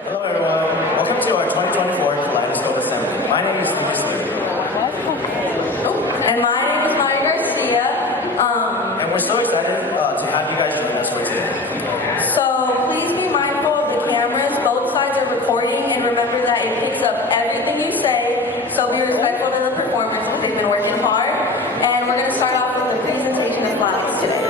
Hello everyone, welcome to our 2024 Kaleidoscope Assembly. My name is Bisig. And my name is Maya Garcia. And we're so excited to have you guys join us for today. So please be mindful of the cameras. Both sides are recording, and remember that it picks up everything you say. So be respectful to the performers because they've been working hard. And we're going to start off with the presentation of flags today.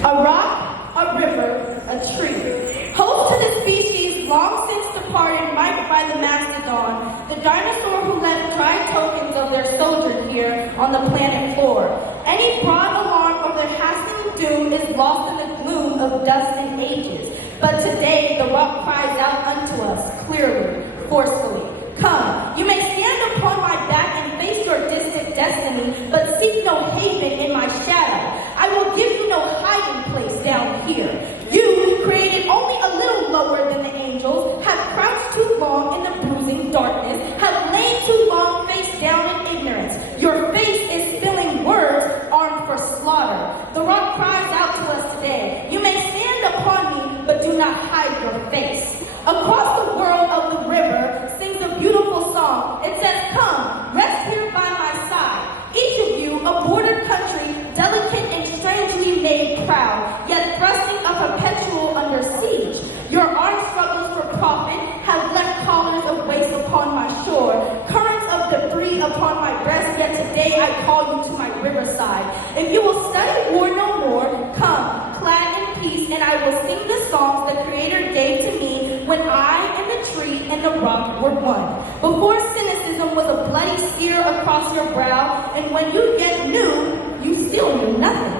A rock, a river, a tree. Host to the species long since departed, marked by the mastodon, the dinosaur who left dry tokens of their children here on the planet floor. Any broad alarm of their hastening doom is lost in the gloom of dust and ages. But today the rock cries out unto us, clearly, forcefully. Come, you may stand upon my back and face your distant destiny, but seek no haven in my shadow. I will give you no hiding place down here. You, created only a little lower than the angels, have crouched too long in the bruising darkness, have lain too long face down in ignorance. Your face is spilling words armed for slaughter. The rock cries out to us today. You may stand upon me, but do not hide your face. Across the world of the river sings a beautiful song. It says, come, rest here by my side. Each of you, a border country, delicate and strangely made proud, yet thrusting a perpetual under siege. Your armed struggles for profit have left collars of waste upon my shore, currents of debris upon my breast, yet today I call you to my riverside. If you will study war no more, come, clad in peace, and I will sing the songs the Creator gave to me when I and the tree and the rock were one. Before cynicism was a bloody sear across your brow, and when you yet knew, you still knew nothing.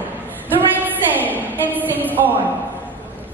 The rain sang and sings on.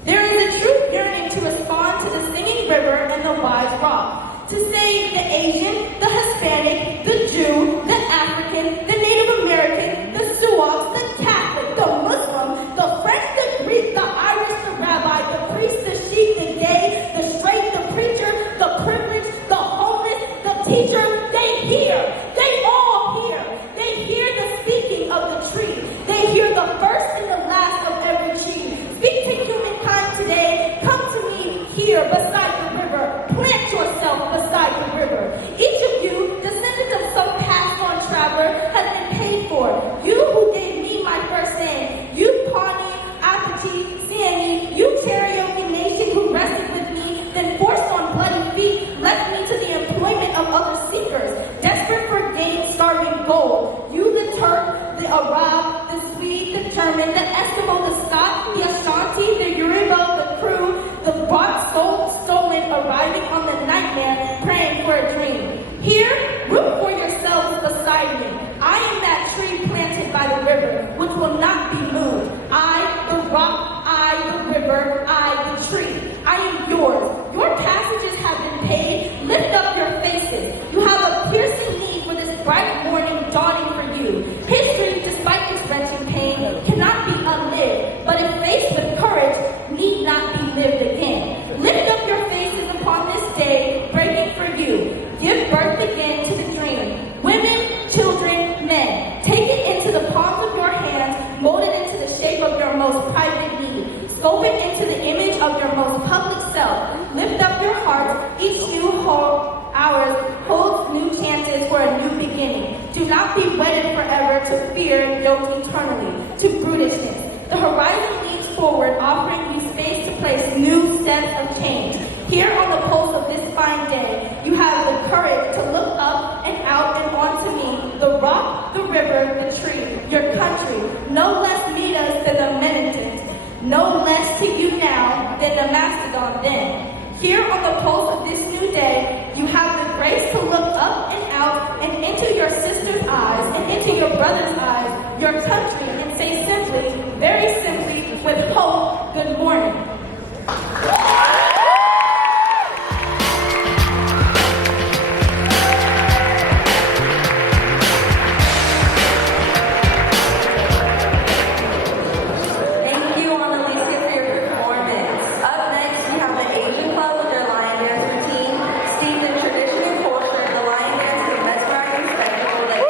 There is a true yearning to respond to the singing river and the wise rock, to save the Asian, the Hispanic, the Jew, the African, the Native American, the Sioux, the Catholic, the Muslim, the French, the Greek, the Irish, the rabbi, the priest, the sheik, the gay, the straight, the preacher, the privileged, the homeless, the teacher. They hear. They all hear. They hear the speaking of the tree. They hear the first and the last of every tree. Speak to humankind today. Come to me here beside the river. Plant yourself beside the river. Each of you, descendants of some passed-on traveler, has been paid for. You who gave me my first name. You Pawnee, Apathy, Siani, you Cherokee nation who rested with me, then forced on bloody feet, left me to the employment of other seekers, desperate for gain, starving gold. You the Turk, the Arab, the Swede, the German, the Eskimo, the Scot, the Ashanti, the Yoruba, the crew, the bought, sold, stolen, arriving on the nightmare, praying for a dream. Here, root for yourselves beside me. I am that tree planted by the river, which will not be moved. I, the rock, I, the river, I, the tree. I am yours. Your passages have been paid. Lift up your faces. You have a piercing need for this bright morning dawning for you. History, despite its wrenching pain, cannot be unlived, but if faced with courage, need not be lived again. Lift up your faces upon this day, breaking for you. Give birth again to the dream. Women, children, men, take it into the palms of your hands, mold it into the shape of your most private need. Sculpt it into the image of your most public self. Lift up your hearts. Each new hours holds new chances for a new beginning. Do not be wedded forever to fear and yoked eternally to brutishness. The horizon leads forward, offering you space to place new steps of change. Here on the pulse of this fine day, you have the courage to look up and out and onto me, the rock, the river, the tree, your country, no less meet us than the Menitans, no less to you now than the Mastodon then. Here on the pulse of this new day, you have the grace to look up and out and into your sister's eyes and into your brother's eyes, your country, and say simply, very simply, with hope, good morning. Thank you, Annalisa, for your performance. Up next, we have the Asian Club with their lion dance routine. Steeped in tradition and culture, the lion dance is a mesmerizing spectacle that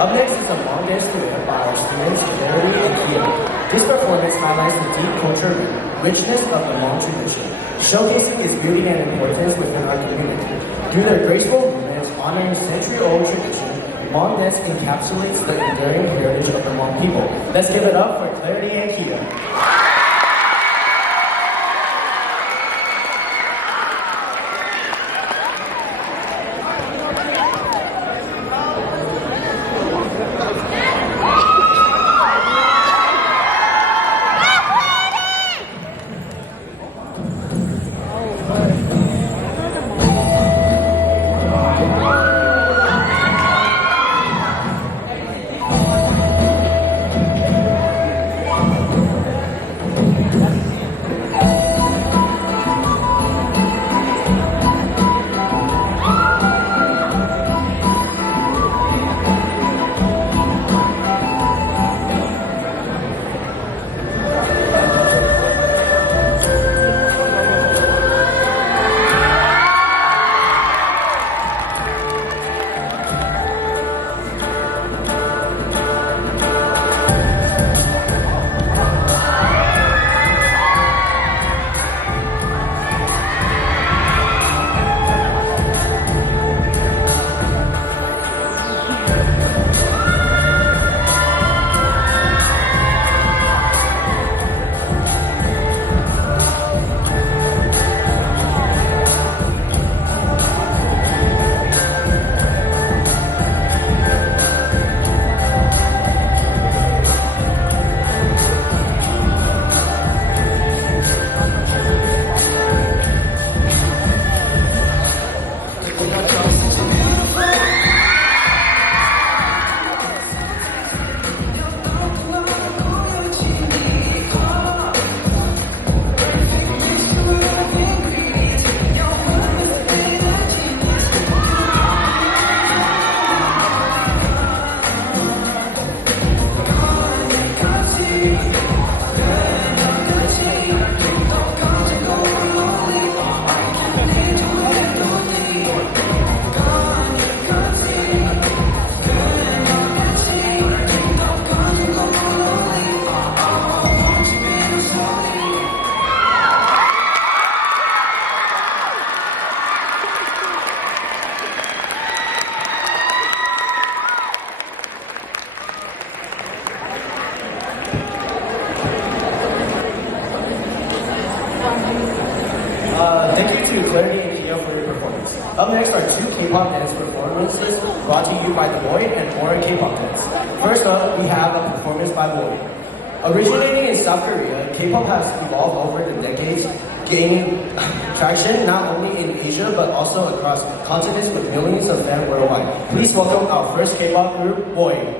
Up next is a Hmong dance duet by our students Clairedy and Kia. This performance highlights the deep cultural richness of the Hmong tradition, showcasing its beauty and importance within our community. Through their graceful movements honoring century-old tradition, Hmong dance encapsulates the enduring heritage of the Hmong people. Let's give it up for Clairedy and Kia. Thank you to Clairedy and Kia for your performance. Up next are two K-pop dance performances brought to you by The Boy and Foreign K-pop dance. First up, we have a performance by Boy. Originating in South Korea, K-pop has evolved over the decades, gaining traction not only in Asia but also across continents with millions of fans worldwide. Please welcome our first K-pop group, Boy.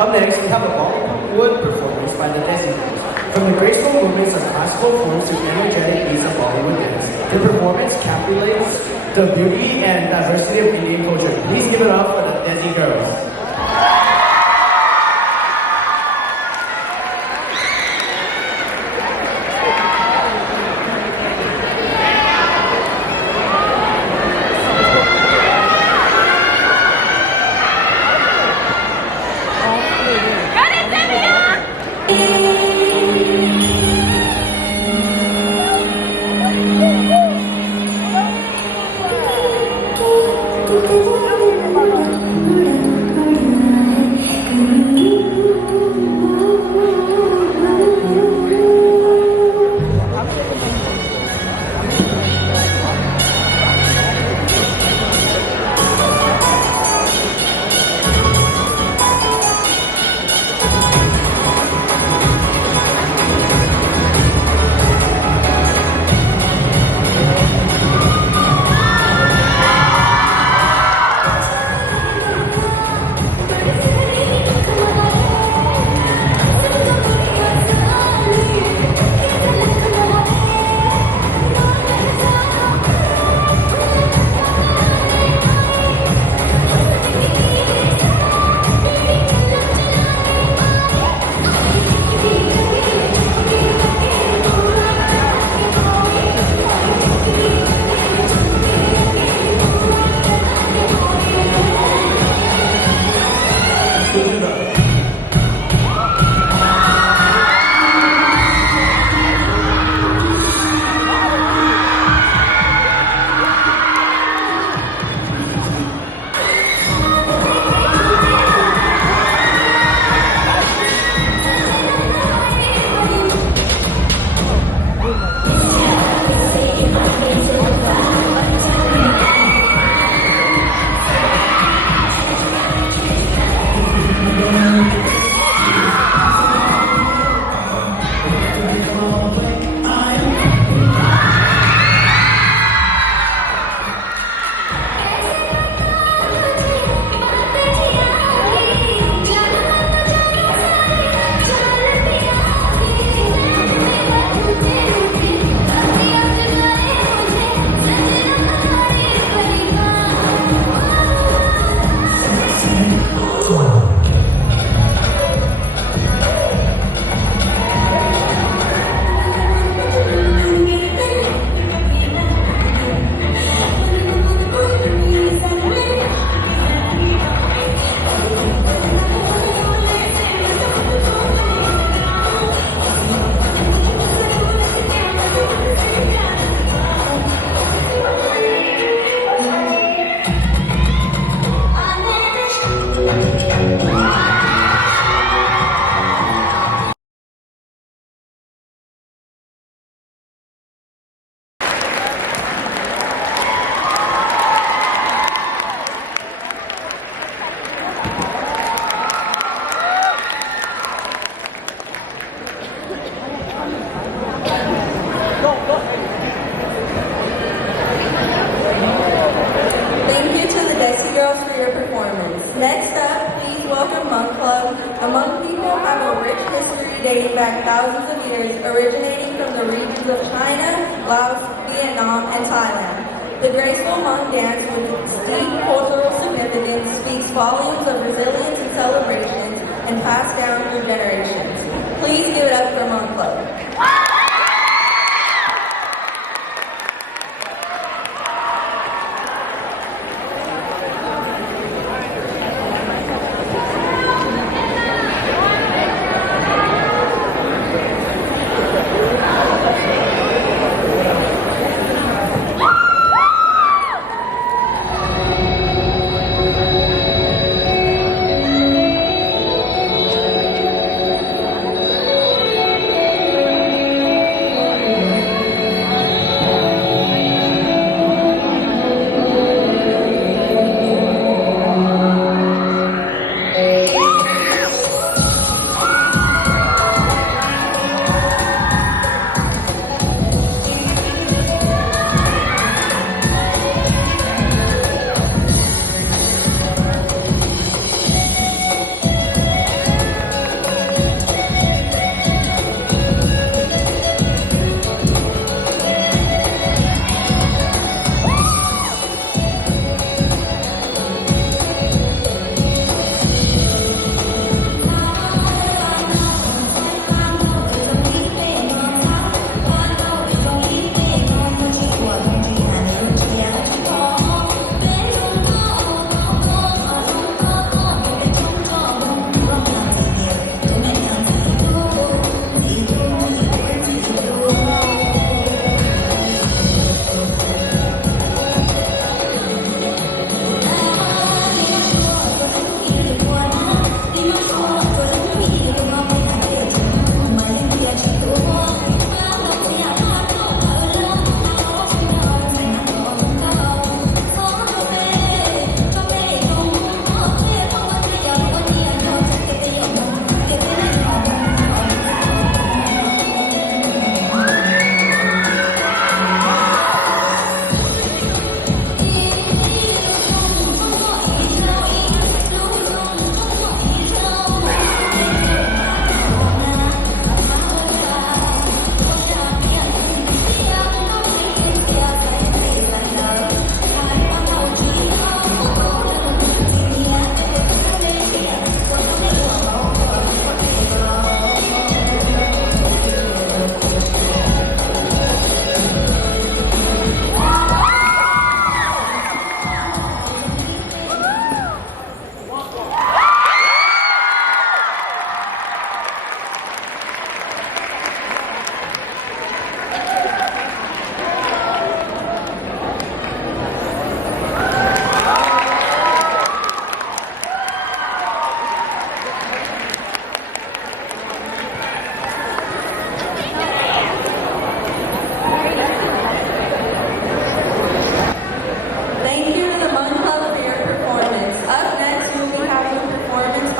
Up next, we have a Bollywood performance by the Desi Girls. From the graceful movements of classical forms to energetic beats of Bollywood dance, the performance capitulates the beauty and diversity of Indian culture. Please give it up for the Desi Girls. dating back thousands of years, originating from the regions of China, Laos, Vietnam, and Thailand. The graceful Hmong dance with its deep cultural significance speaks volumes of resilience and celebrations and passed down through generations. Please give it up for Hmong Club.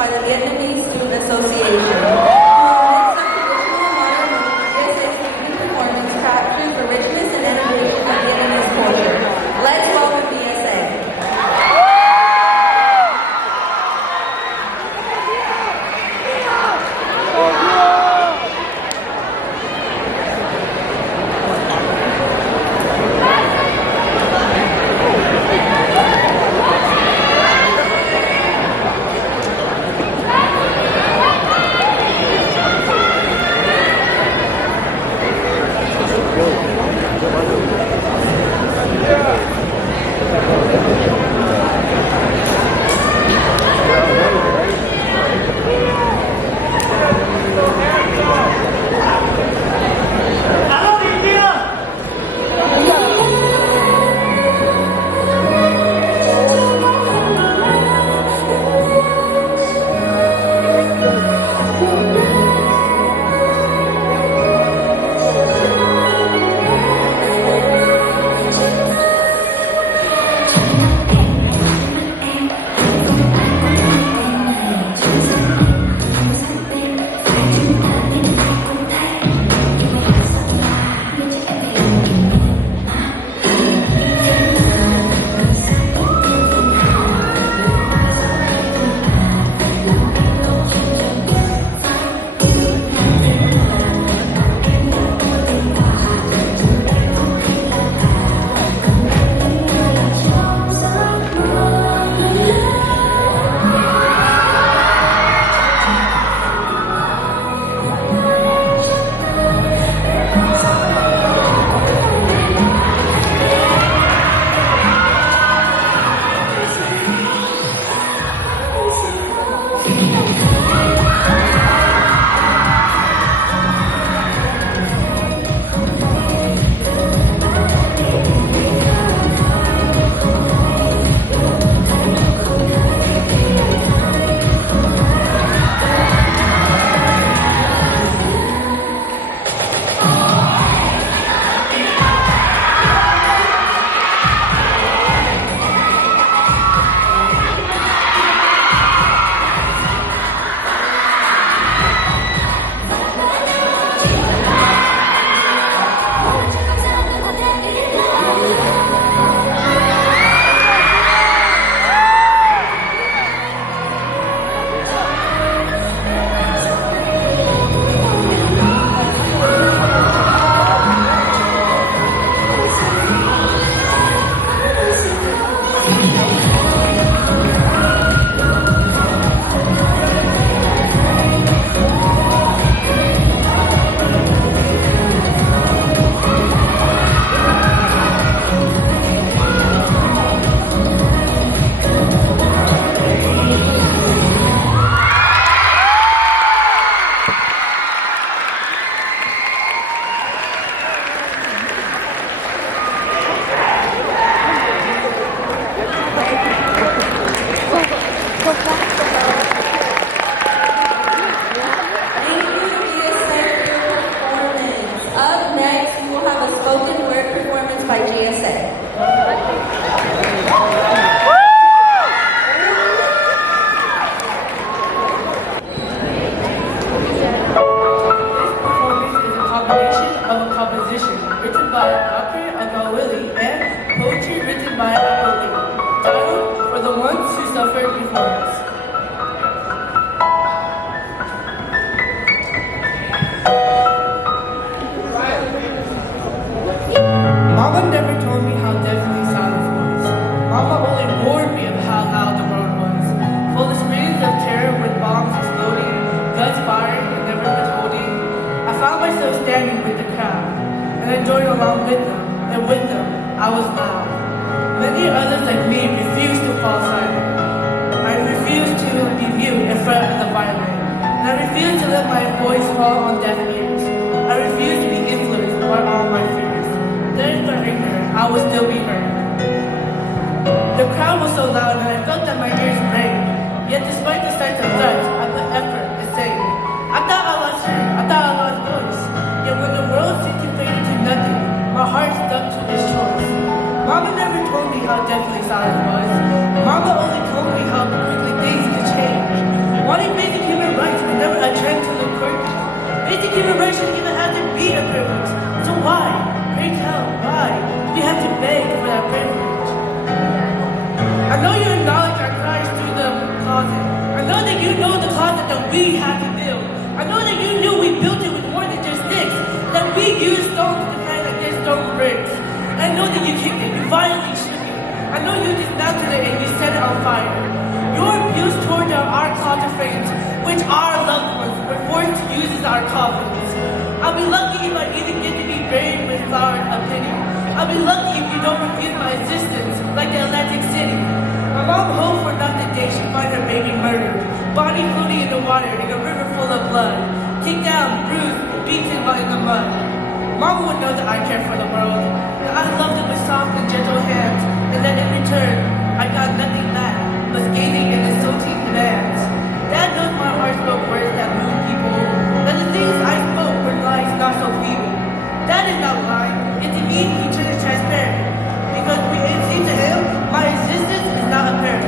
by the Vietnamese Student Association. Performance captures the richness and innovation of Vietnamese culture. Let's welcome BSA. by Kapit, titled For the Ones Who Suffered Before Us. Mama never told me how deadly silence was. Mama only warned me of how loud the road was, full of screams of terror with bombs exploding, guns firing and never withholding. I found myself standing with the crowd, and I joined along with them, and with them, I was loud. Many others like me refused to fall silent. I refused to be mute in front of the violent, and I refused to let my voice fall on deaf ears. I refused to be influenced by all my fears. Then, for ignorant, I would still be heard. The crowd was so loud, and I felt that my ears rang. Yet, despite the sight of such, I put effort in saying, I thought I lost hearing, I thought I lost voice. Yet, when the world seemed to fade into nothing, my heart stuck to its choice. Mama never told me how deathly silence was. Mama only told me how quickly things could change. Wanting basic human rights was never a trend to look perfect. Basic human rights shouldn't even have to be a privilege. So why? Pray tell, why? We have to beg for that privilege. I know you acknowledge our cries through the closet. I know that you know the closet that we had to build. I know that you knew we built it with more than just sticks. That we used stones to defend against stone bricks. I know that you kicked it, you violently shook it. I know you dismounted it and you set it on fire. Your abuse tore down our closet frames, which our loved ones were forced to use as our coffins. I'll be lucky if I even get to be buried with flowers of pity. I'll be lucky if you don't refuse my assistance, like the Atlantic City. My mom hoped for not the day she'd find her baby murdered, body floating in the water in a river full of blood, kicked down, bruised, beaten in the mud. Mama would know that I care for the world, that I loved it with soft and gentle hands, and that in return, I got nothing back but scathing and insulting demands. Dad knows my heart spoke words that moved people, that the things I spoke were lies not so feeble. That is not lying, and to me, he is transparent, because we see to him, my existence is not apparent.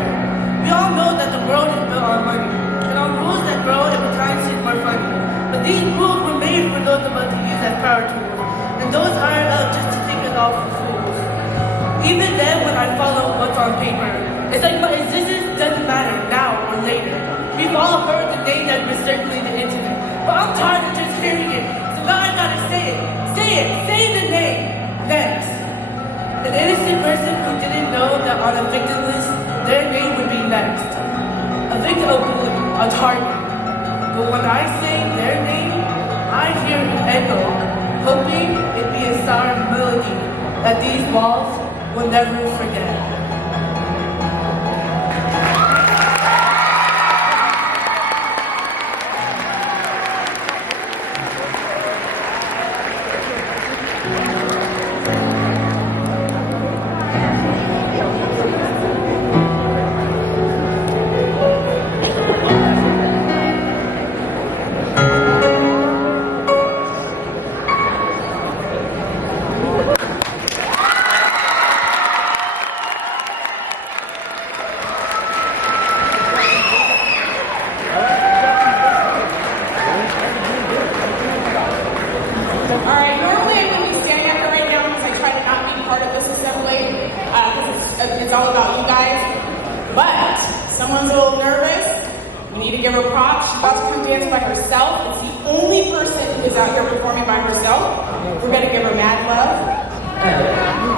We all know that the world is built on money, and on rules that grow every time seem more funny. But these rules were made for those of us to use as power tools. And those hired out just to take us off from schools. Even then, when I follow what's on paper, it's like my existence doesn't matter now or later. We've all heard the name that's been circulating the internet, but I'm tired of just hearing it, so now I gotta say it. Say the name. Next. An innocent person who didn't know that on a victim list, their name would be next. A victim of bullying, a target. But when I say their name, I hear an echo, hoping it be a sour melody that these walls will never forget. It's all about you guys. But someone's a little nervous. We need to give her props. She's about to come dance by herself. It's the only person who is out here performing by herself. We're gonna give her mad love.